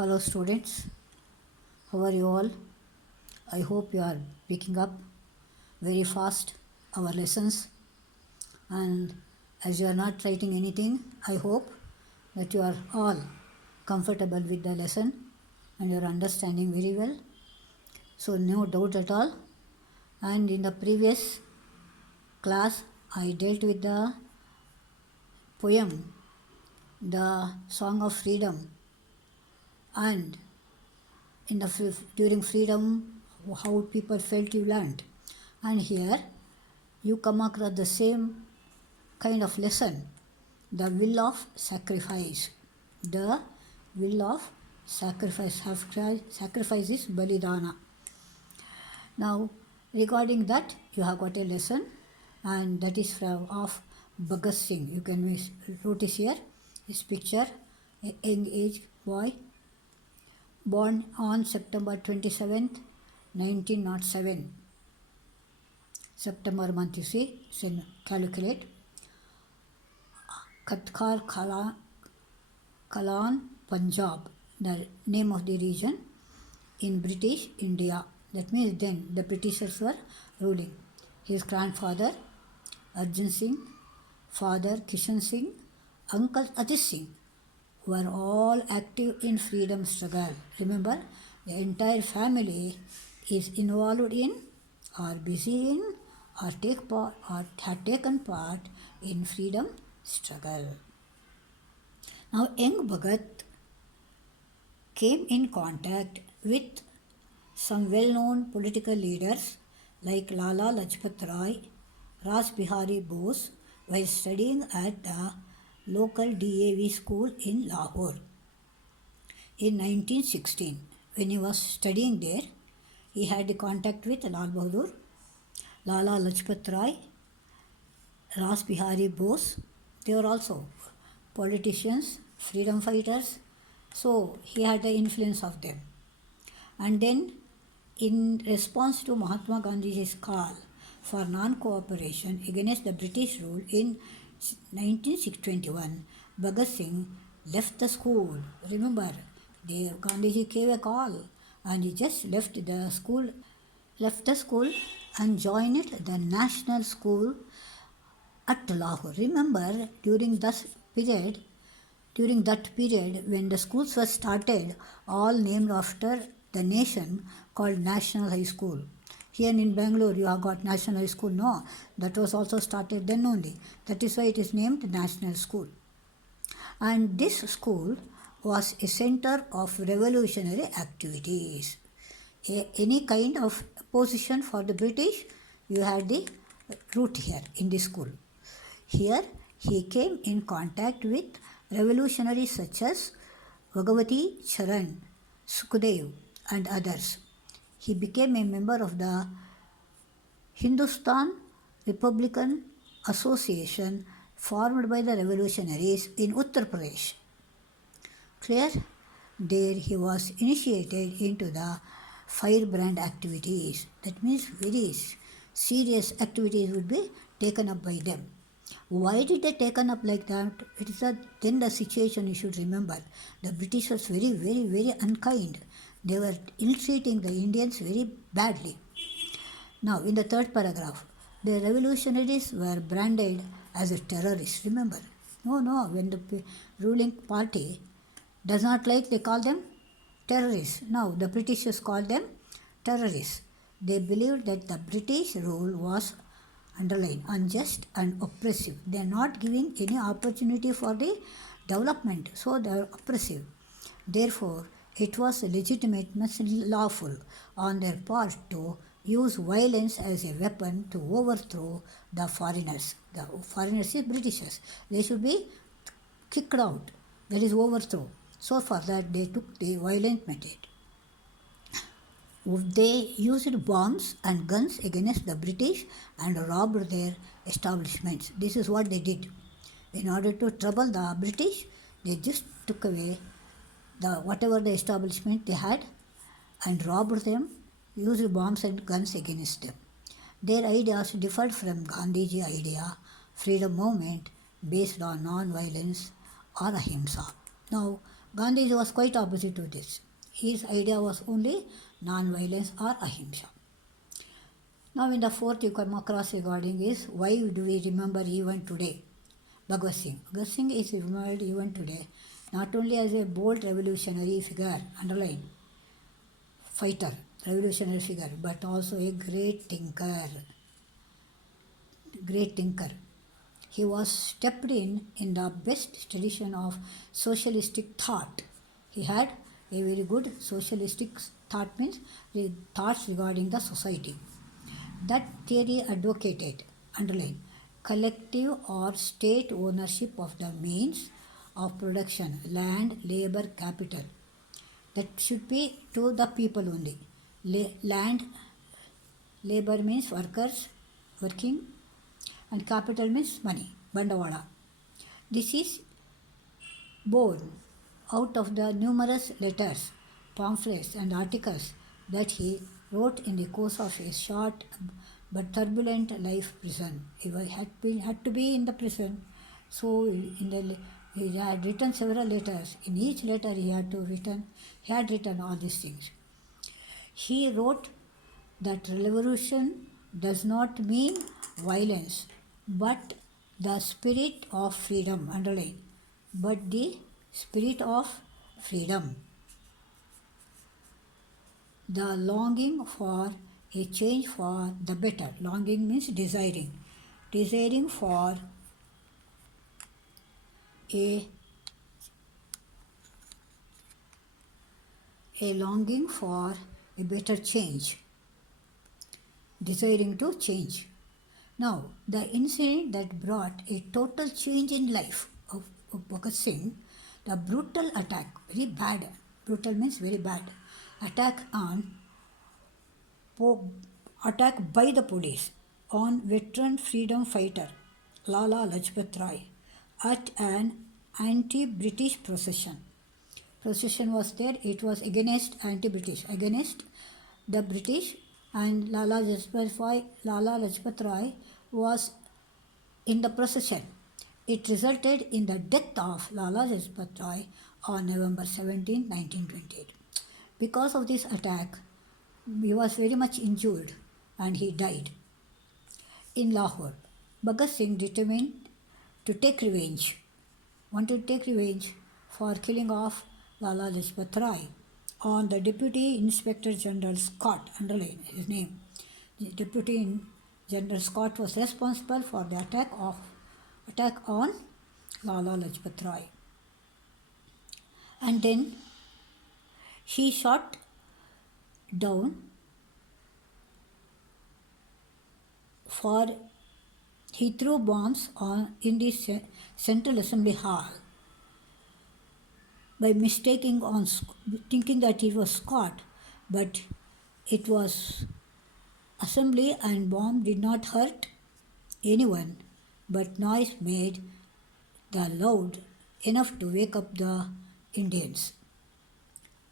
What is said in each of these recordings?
Hello students, how are you all? I hope you are picking up very fast our lessons, and as you are not writing anything, I hope that you are all comfortable with the lesson and you are understanding very well. So no doubt at all. And in the previous class I dealt with the poem, the Song of Freedom, and during freedom how people felt you learned, and here you come across the same kind of lesson, the will of sacrifice. The will of sacrifice. Sacrifice is balidana. Now regarding that you have got a lesson, and that is of Bhagat Singh. You can notice here his picture, a young age boy born on September 27th, 1907. September month, you see, so calculate. Katkar Kalan, Punjab, the name of the region in British India. That means then the Britishers were ruling. His grandfather Arjun Singh, father Kishan Singh, uncle Ajit Singh were all active in freedom struggle. Remember, the entire family is involved in or busy in or take part or had taken part in freedom struggle. Now young Bhagat came in contact with some well-known political leaders like Lala Lajpat Rai, Ras Bihari Bose while studying at the local DAV school in Lahore. In 1916, when he was studying there, he had contact with Lal Bahadur, Lala Lajpat Rai, Ras Bihari Bose. They were also politicians, freedom fighters, so he had the influence of them. And then in response to Mahatma Gandhi's call for non-cooperation against the British rule in 1921, Bhagat Singh left the school. Remember, Gandhiji gave a call and he just left the school and joined the National School at Lahore. Remember, during that period when the schools were started, all named after the nation, called National High School. Here in Bangalore you have got National High School. No, that was also started then only. That is why it is named National School. And this school was a center of revolutionary activities. Any kind of opposition for the British, you had the root here in this school. Here he came in contact with revolutionaries such as Bhagavati Charan, Sukhdev and others. He became a member of the Hindustan Republican Association formed by the revolutionaries in Uttar Pradesh. Clear? There he was initiated into the firebrand activities. That means very serious activities would be taken up by them. Why did they taken up like that? It is then the situation you should remember. The British was very, very, very unkind. They were ill-treating the Indians very badly. Now, in the third paragraph, the revolutionaries were branded as a terrorist. Remember? No, when the ruling party does not like, they call them terrorists. Now, the Britishers call them terrorists. They believed that the British rule was underline unjust and oppressive. They are not giving any opportunity for the development, so they are oppressive. Therefore, it was legitimately lawful on their part to use violence as a weapon to overthrow the foreigners. The foreigners is Britishers. They should be kicked out. That is overthrow. So for that they took the violent method. They used bombs and guns against the British and robbed their establishments. This is what they did. In order to trouble the British, they just took away whatever the establishment they had and robbed them, used bombs and guns against them. Their ideas differed from Gandhiji idea, freedom movement based on non-violence or ahimsa. Now, Gandhi was quite opposite to this. His idea was only non-violence or ahimsa. Now in the fourth you come across regarding is why do we remember even today Bhagwat Singh. Bhagwat Singh is remembered even today not only as a bold revolutionary figure, underline, fighter, revolutionary figure, but also a great thinker. Great thinker. He was stepped in the best tradition of socialistic thought. He had a very good socialistic thought, means thoughts regarding the society. That theory advocated, underline, collective or state ownership of the means of production, land, labor, capital. That should be to the people only. Land, labor means workers, working, and capital means money, bandawala. This is born out of the numerous letters, pamphlets, and articles that he wrote in the course of a short but turbulent life prison. He had to be in the prison, so he had written several letters. In each letter he had written all these things. He wrote that revolution does not mean violence, but the spirit of freedom, underline, but the spirit of freedom. The longing for a change for the better. Longing means desiring. Desiring for a longing for a better change. Desiring to change. Now, the incident that brought a total change in life of Bhagat Singh, the brutal attack, very bad, brutal means very bad, attack by the police on veteran freedom fighter Lala Lajpat Rai at an anti-British procession. Procession was there, it was against anti-British, against the British, and Lala Lajpat Rai was in the procession. It resulted in the death of Lala Lajpat Rai on November 17, 1928. Because of this attack, he was very much injured and he died. In Lahore, Bhagat Singh determined to take revenge, wanted to take revenge for killing of Lala Lajpat Rai on the Deputy Inspector General Scott, underline his name. The Deputy General Scott was responsible for the attack on Lala Lajpat Rai. And then he shot down he threw bombs in the Central Assembly Hall by thinking that it was Scott, but it was assembly, and bomb did not hurt anyone, but noise made the loud enough to wake up the Indians.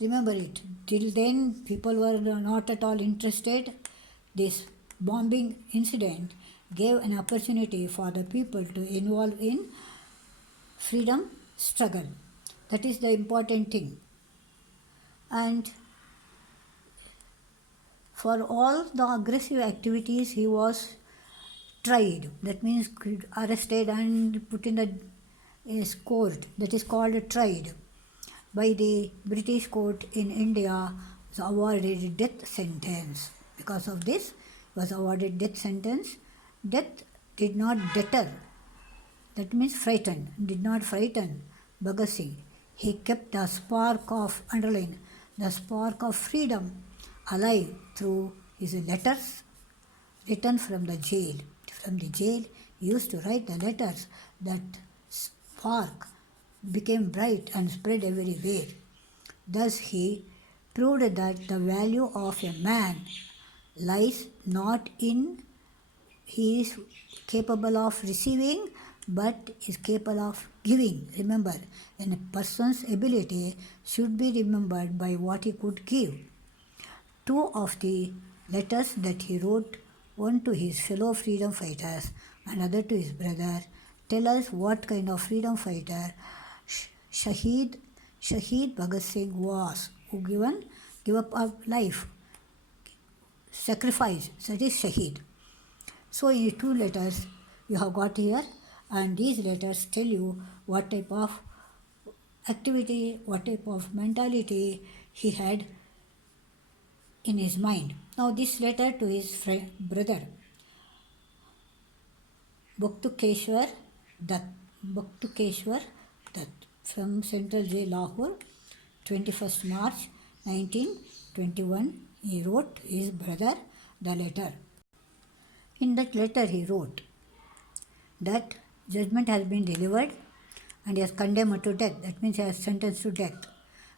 Remember it. Till then, people were not at all interested. This bombing incident gave an opportunity for the people to involve in freedom struggle. That is the important thing. And for all the aggressive activities, he was tried. That means arrested and put in a court. That is called tried. By the British court in India, was awarded death sentence. Because of this, was awarded death sentence. Death did not deter. That means did not frighten Bhagat Singh. He kept the spark of, underline, the spark of freedom alive through his letters written from the jail. From the jail, he used to write the letters. That spark became bright and spread everywhere. Thus he proved that the value of a man lies not in he is capable of receiving, but is capable of giving. Remember, a person's ability should be remembered by what he could give. Two of the letters that he wrote, one to his fellow freedom fighters and other to his brother, tell us what kind of freedom fighter Shahid Shaheed Bhagat Singh was, who give up our life, sacrifice, that is Shaheed. So in two letters you have got here, and these letters tell you what type of activity, what type of mentality he had in his mind. Now this letter to his friend, brother, Bhaktukeshwar Dutt, Bhaktukeshwar Dutt, from Central Jail, Lahore, 21st March 1921, he wrote his brother the letter. In that letter he wrote that judgment has been delivered and he has condemned to death. That means he has sentenced to death.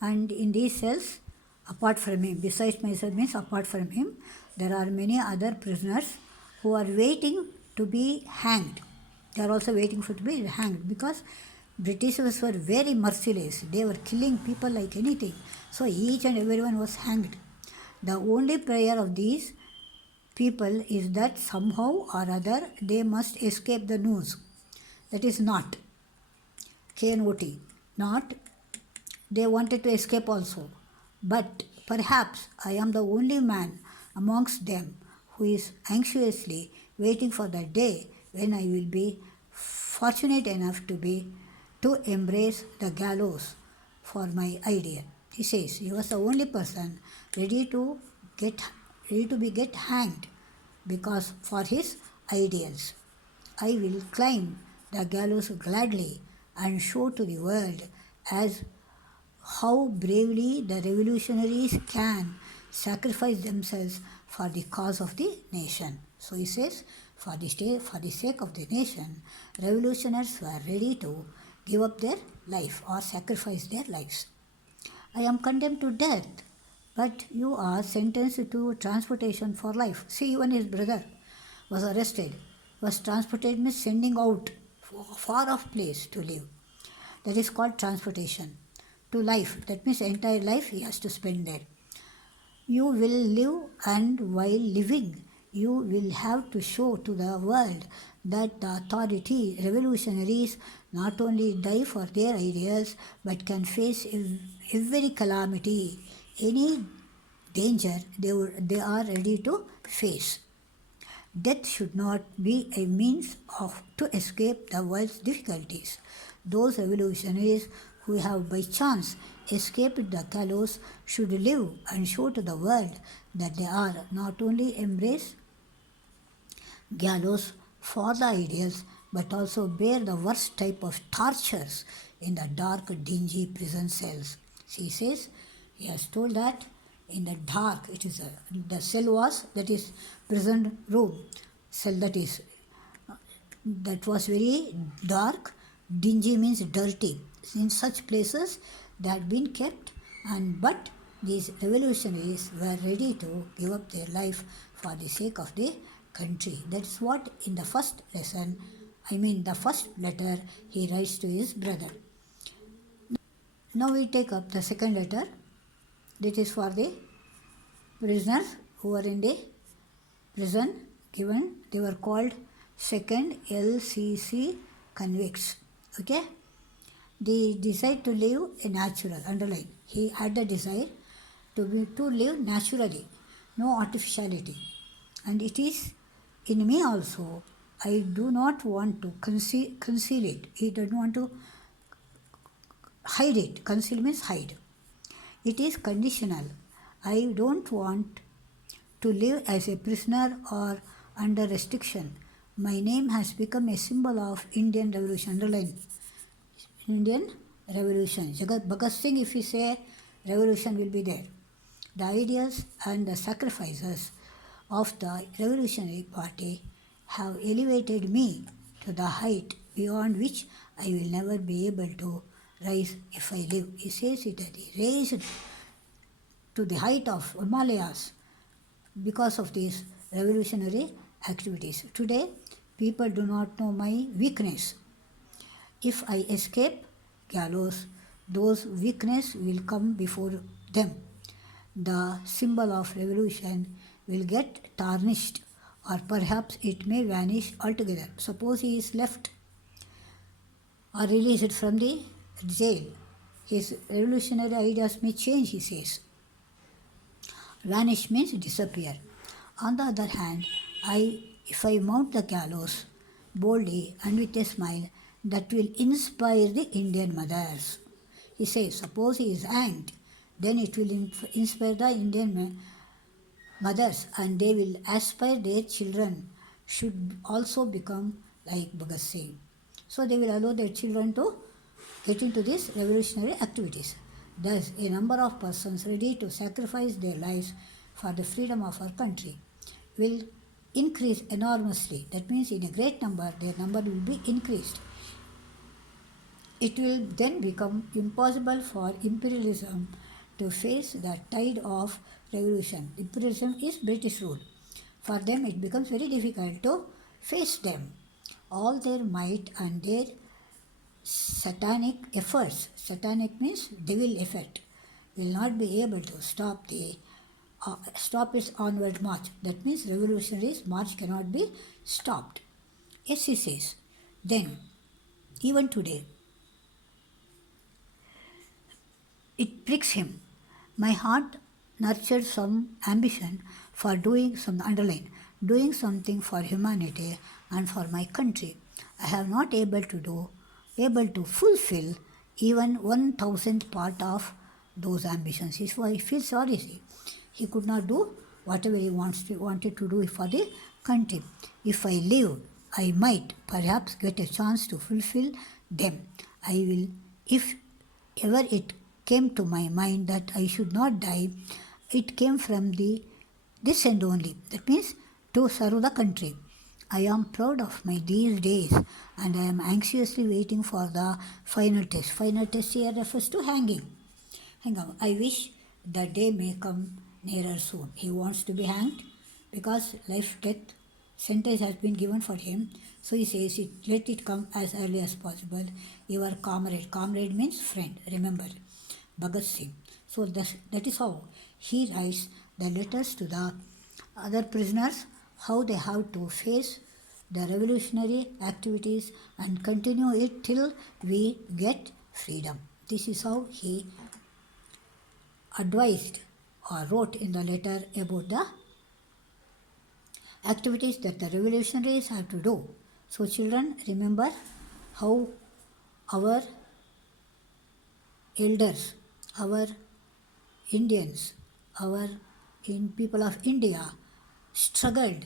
And in these cells, apart from him, besides myself means apart from him, there are many other prisoners who are waiting to be hanged. They are also waiting for to be hanged because Britishers were very merciless. They were killing people like anything. So each and everyone was hanged. The only prayer of these people is that somehow or other they must escape the noose. That is not. K-N-O-T. Not. They wanted to escape also. But perhaps I am the only man amongst them who is anxiously waiting for the day when I will be fortunate enough to embrace the gallows for my idea. He says he was the only person ready to get hanged because for his ideals. I will climb the gallows gladly and show to the world as how bravely the revolutionaries can sacrifice themselves for the cause of the nation. So he says, for the sake of the nation, revolutionaries were ready to give up their life or sacrifice their lives. I am condemned to death, but you are sentenced to transportation for life. See, even his brother was arrested, was transported means sending out far off place to live. That is called transportation to life. That means entire life he has to spend there. You will live, and while living, you will have to show to the world that the authority revolutionaries not only die for their ideas but can face every calamity, any danger they are ready to face. Death should not be a means to escape the world's difficulties. Those revolutionaries who have by chance escaped the gallows should live and show to the world that they are not only embrace gallows for the ideals but also bear the worst type of tortures in the dark, dingy prison cells. She says he has told that in the dark, it is the cell was, that is prison room cell, that was very dark. Dingy means dirty. In such places they had been kept, but these revolutionaries were ready to give up their life for the sake of the country. That's what in the first lesson, the first letter he writes to his brother. Now we take up the second letter. That is for the prisoners who were in the prison given. They were called second LCC convicts. Okay? They decide to live a natural, underline. He had the desire to live naturally, no artificiality. And it is in me also. I do not want to conceal it. He does not want to hide it. Conceal means hide. It is conditional. I don't want to live as a prisoner or under restriction. My name has become a symbol of Indian revolution. Underline. Indian revolution. Bhagat Singh, if we say revolution will be there. The ideas and the sacrifices of the revolutionary party have elevated me to the height beyond which I will never be able to rise if I live. He says it that he raised to the height of Himalayas because of these revolutionary activities. Today, people do not know my weakness. If I escape gallows, those weakness will come before them. The symbol of revolution will get tarnished, or perhaps it may vanish altogether. Suppose he is left or released from the jail. His revolutionary ideas may change, he says. Vanish means disappear. On the other hand, if I mount the gallows boldly and with a smile, that will inspire the Indian mothers. He says, suppose he is hanged, then it will inspire the Indian mothers, and they will aspire their children should also become like Bhagat Singh. So they will allow their children to get into these revolutionary activities. Thus, a number of persons ready to sacrifice their lives for the freedom of our country will increase enormously. That means in a great number, their number will be increased. It will then become impossible for imperialism to face the tide of revolution. Imperialism is British rule. For them, it becomes very difficult to face them. All their might and their satanic efforts, satanic means devil effort, will not be able to stop its onward march. That means revolutionaries' march cannot be stopped. Yes, he says. Then, even today, it pricks him. My heart nurtured some ambition for doing something for humanity and for my country. I have not able to fulfill even 1,000th part of those ambitions. He feels sorry. He could not do whatever he wanted to do for the country. If I live, I might perhaps get a chance to fulfill them. I will, if ever it came to my mind that I should not die, it came from this end only. That means to serve the country. I am proud of my these days and I am anxiously waiting for the final test. Final test here refers to hanging. I wish the day may come nearer soon. He wants to be hanged because life-death sentence has been given for him. So he says, let it come as early as possible. Your comrade means friend, remember, Bhagat Singh. So that is how he writes the letters to the other prisoners, how they have to face the revolutionary activities and continue it till we get freedom. This is how he advised or wrote in the letter about the activities that the revolutionaries have to do. So children, remember how our elders, our Indians, people of India struggled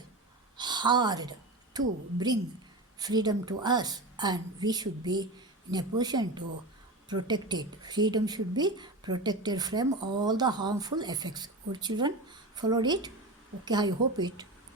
hard to bring freedom to us, and we should be in a position to protect it. Freedom should be protected from all the harmful effects. Our children followed it. Okay, I hope it